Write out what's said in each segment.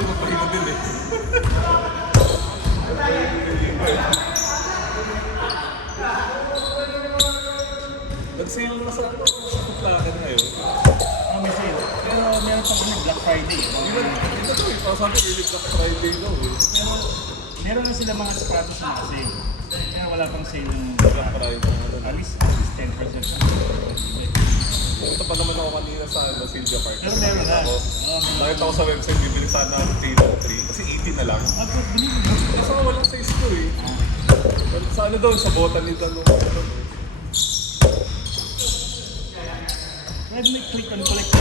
ko magpahino din eh. Nag-sale na sa Putlakan ngayon. May sale. Pero meron pa kami Black Friday. Ito to eh, parang sabi early Black Friday daw eh. Pero meron na sila mga sapatos na sale. Pero wala pang sale ng Black Friday. at least 10% na. Punta pa naman ako kanina sa Silvia Park. Pero meron na. Ako, nakita ko sa website, bibili sana ng 3 kasi 80 na lang. Ako, bilhin mo. Kasi walang size ko eh. Sa ano daw, sa botany daw. Pwede may click on collect.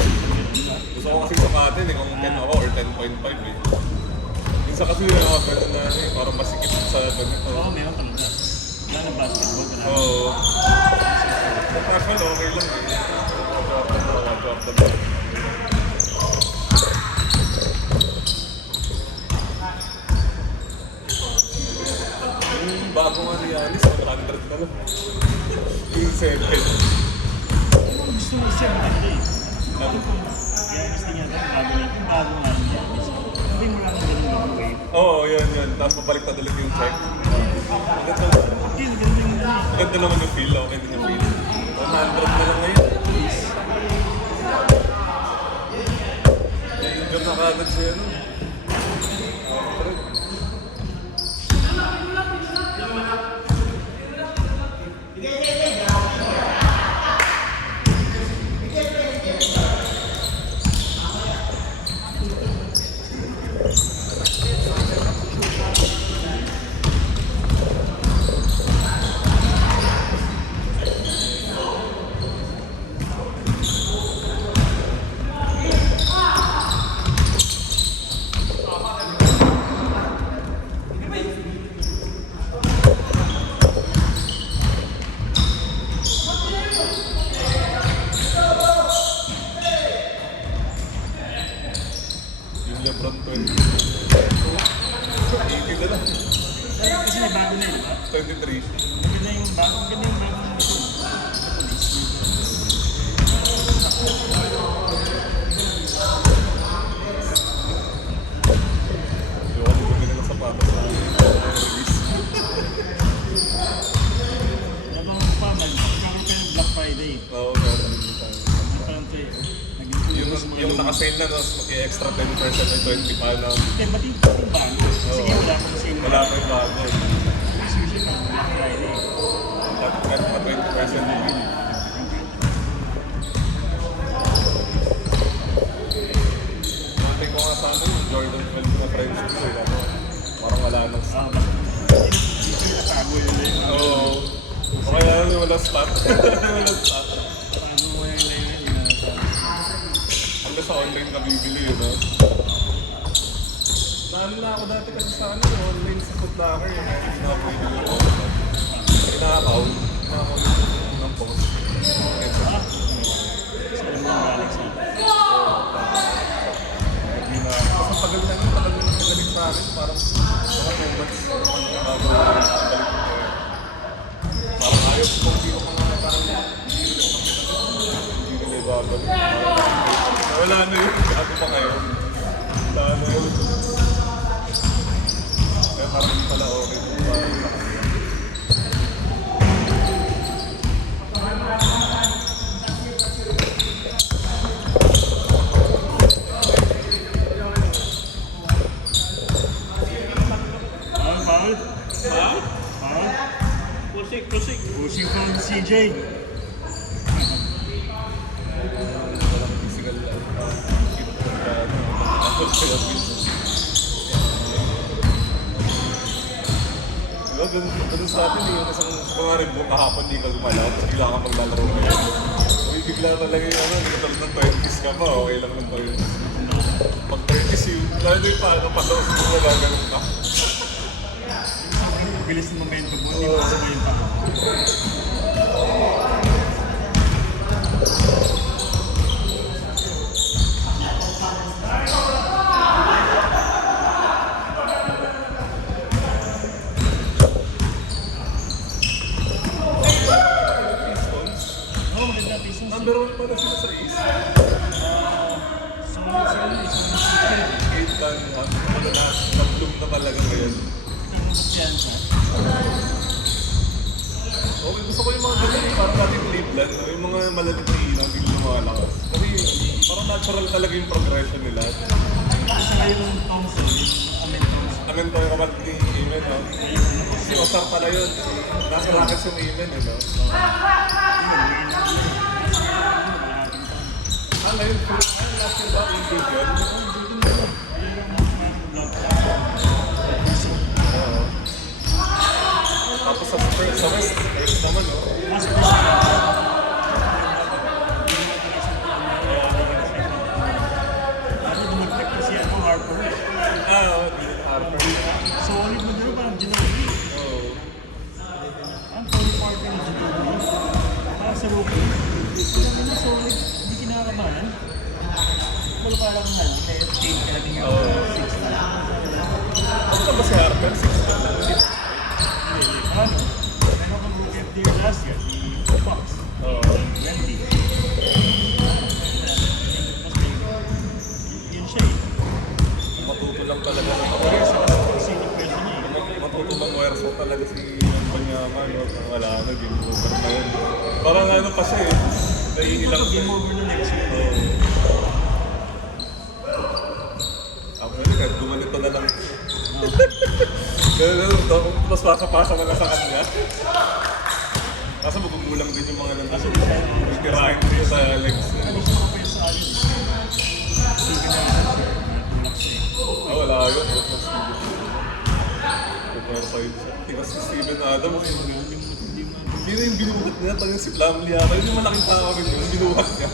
Gusto ko kasi sukatin eh, kung 10 ako or 10.5 eh. Minsan kasi ganun na eh, parang masikip sa ganito. Oo, meron talaga. Wala na basketball ka na. Oo. Sa casual, okay lang eh. Drop the ball. Yung bago nga ni Alice, 100 na lang. Yung 7. Pero gusto mo siya maganda eh. Kaya gusto niya ito, bago niya. Yung bago nga niya. Sabi mo lang ang ganun way. Oo, yun. Tapos mabalik na ulit yung check. Maganda. Okay, maganda yung ganun. Maganda naman yung feel, okay din yung feel. 100 na lang ngayon. Na-injure na kagad siya, no? Yung Lebron 20. 80 na lang. Kasi may bago na yun, di ba? 23. Maganda yung bago. Maganda yung bago na ito. Sa police. Yung ano yung ganun ng sapatos na release. Habang pa, magkakaroon kayo ng Black Friday. Oo, meron din tayo. Parang ito eh. Yung naka-sale na, tapos mag-extra 10% or 20 pa na Eh, ba't yung bago? Sige, wala pang sale. wala pa yung bago. Sushi pa, Black Friday. Dapat meron pa 20% yung bill. Mati ko nga sana yung Jordan 12 na French shoes eh. Kaso parang wala nang stock. Tago yun eh. Oo. Kaya yung wala stock. Wala stock. Paano mo yun na yun? Hanggang sa online ka bibili yun, no? Naano na ako dati kasi sa ano, online sa Foot Locker yun. Hindi na ako pwede yun. Kinaka-account. Kinaka-account ng post. Kasi tagal na yun, tagal na nagaling sa akin. Parang mga 2 months bago balik ko kaya. Parang ayaw ko kung hindi ko mga parang hindi nila babalik. Wala na yun. Ako pa ngayon. Wala na yun. Kaya parang hindi pala okay kung parang Bawal? Bawal? Pusik. Pusik pa ang CJ. walang physical diba, ganun sa atin eh, yung isang kunwari buong kahapon di ka gumalaw, tapos bigla ka maglalaro ngayon. Uy, bigla talaga yung ano, hindi ka tulad ng 20s ka pa, okay lang ng 20s. Pag 30s yun, lalo yung paano pa daw, siguro gaganon ka. Bilis ng momentum mo, hindi mo sabihin pa. Number 1 pala sila sa East. Solid. Eight ba? na-bloom na talaga ngayon. Siyansa. Okay, gusto ko yung mga ganun, parang natin Cleveland, no? Yung mga malamig na ilaw, biglang lumalakas. Kasi parang natural talaga yung progression nila. Kasi ngayon Thompson, yung Amen Thompson. Amen tayo kapag ni Amen, no? Si Osar pala yun. Nasa Rockets yung Amen, no? Ngayon, last year ba, Ingrid yun? Oo. Tapos sa Spurs, sa West naman, no? Harper. Solid mo doon, parang Ginobili. Oo. Ang Tony Parker na Ginobili. Parang sa rookie. Alam mo na solid, hindi kinakabahan. Wala parang kaya take ka natin yung 6 na. Ano ba si Harper? 6 na lang. Ano? Meron kang rookie of the year last year, si Fox. Oo. Wendy. Yun siya eh. Matuto lang talaga ng Kaya sa scenic person niya eh. matuto lang werso talaga si Banyama, no? Wala na, game over na yun. Parang ano pa siya eh. Naiilang siya. Game over na next year. Oo. Ako yun, kahit gumanito na lang. Ganun, mas pasa-pasa na lang sa kanya. Kaso magugulang din yung mga Kaso nandun. Tirahin din sa legs. ano siya pa sa alin? Sige na rin siya. Tulak siya eh. Wala yun. Prepare side siya. Tigas si Steven Adams. Hindi na yung binuhat niya. Tangang si Plumlee yata. Yun yung malaking tao rin yung binuhat niya.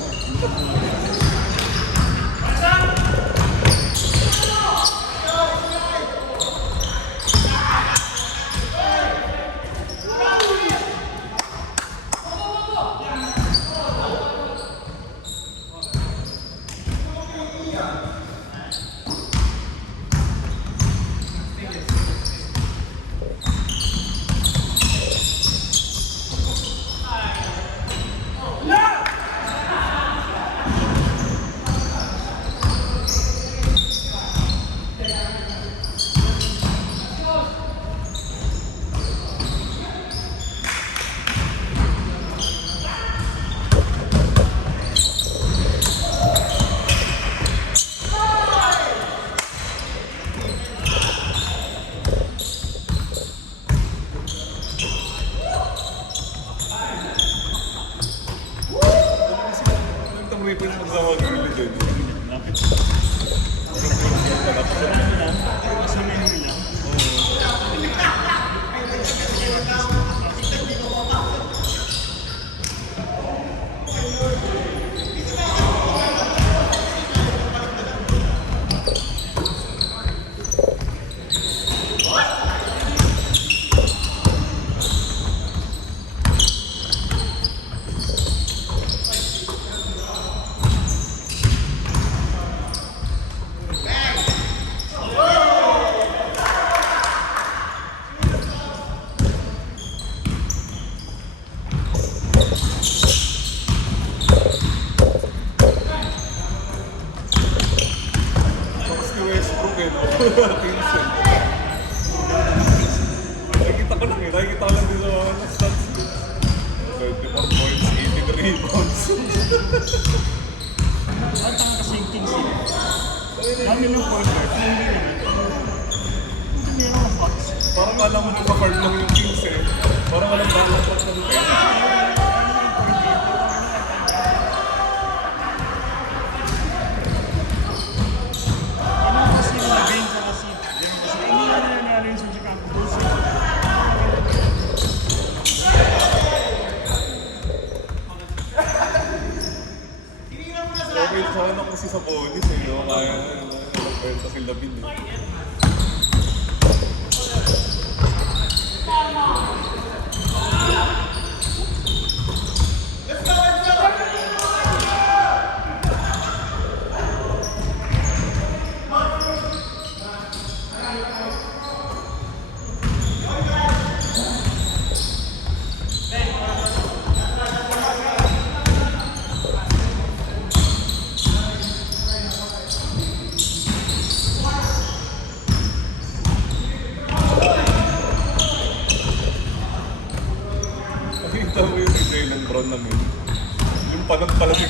May pinagsama ng gilid yun. Lapit. Tapos Sa memory lang. tapos ni Westbrook eh. Vincent. Nakikita ko lang eh. Nakikita ko lang din sa mga stats. 24 points, 18 rebounds. Ang tanga kasi yung Kings eh. Kami ng point guard, hindi naman. Hindi meron ang box. Parang alam mo nagpa-card lang yung Kings eh. Parang alam ba yung card ng Kings? Ano kasi yung game sa kasi. Kasi hindi na nangyari yung sa Chicago Bulls. Okay, sana kasi sa bonus eh. Yung kaya nagkwenta si Labin eh.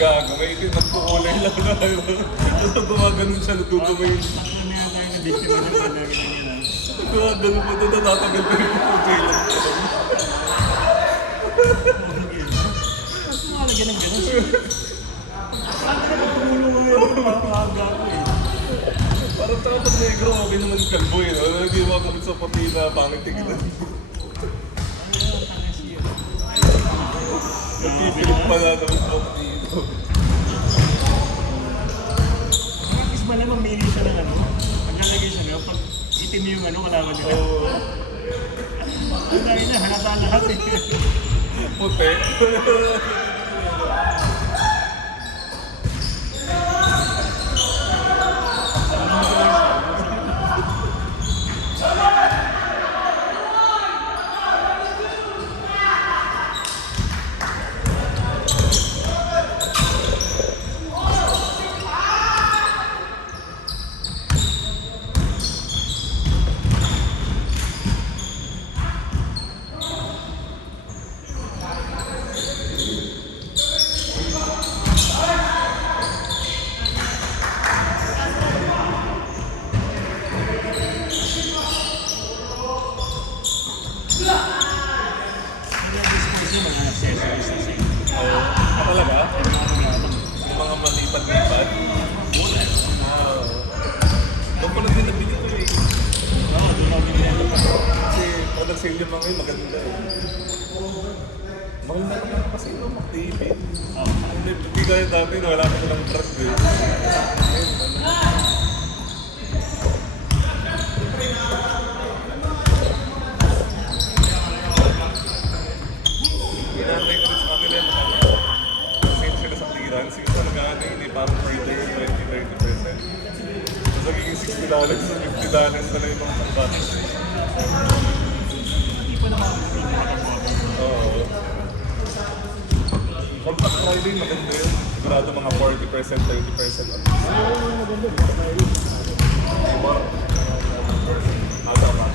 gago, may itin nagkukulay lang na. Tapos gumaganon siya, natutuma yung... Ano na yata yung nabiktima ng palagi nila. Gumaganon po ito, natatagal pa yung puti lang. Malagyan ng gano'n. Saan ka na tumulong ngayon? Makakaga ko eh. Parang tapos negro, okay naman yung kalbo eh. No? Hindi mo ako sa puti na pangit tignan. Nagpipilip pa na naman sa puti ito. At least malamang mili siya ng ano. Paglalagay siya ng pag itim yung ano, kalaman nila. Oo. Ang dahil na, halata lahat eh. Puti. Kasi mga accessories kasi. Oo. Talaga? Yung mga malipat-lipat. Doon ko lang din nabili ko eh. Oo, doon ako binili. Kasi pag nag-sale yung mga yun, maganda eh. Mahal na naman kasi ito, mag-TV. Hindi kaya dati na wala ka ng truck eh. Pinatay ko rin sa kanila yun. Same sila sa clearance. Yung talaga ano yun eh, parang per day 20-30%. So nagiging $60 sa $50 na lang yung mga pangbatas. Hindi pa naman ako Oo. Pag Black Friday, maganda yun. Sigurado mga 40%, 30% at least. maganda, di ba? Diba? Nasa pa.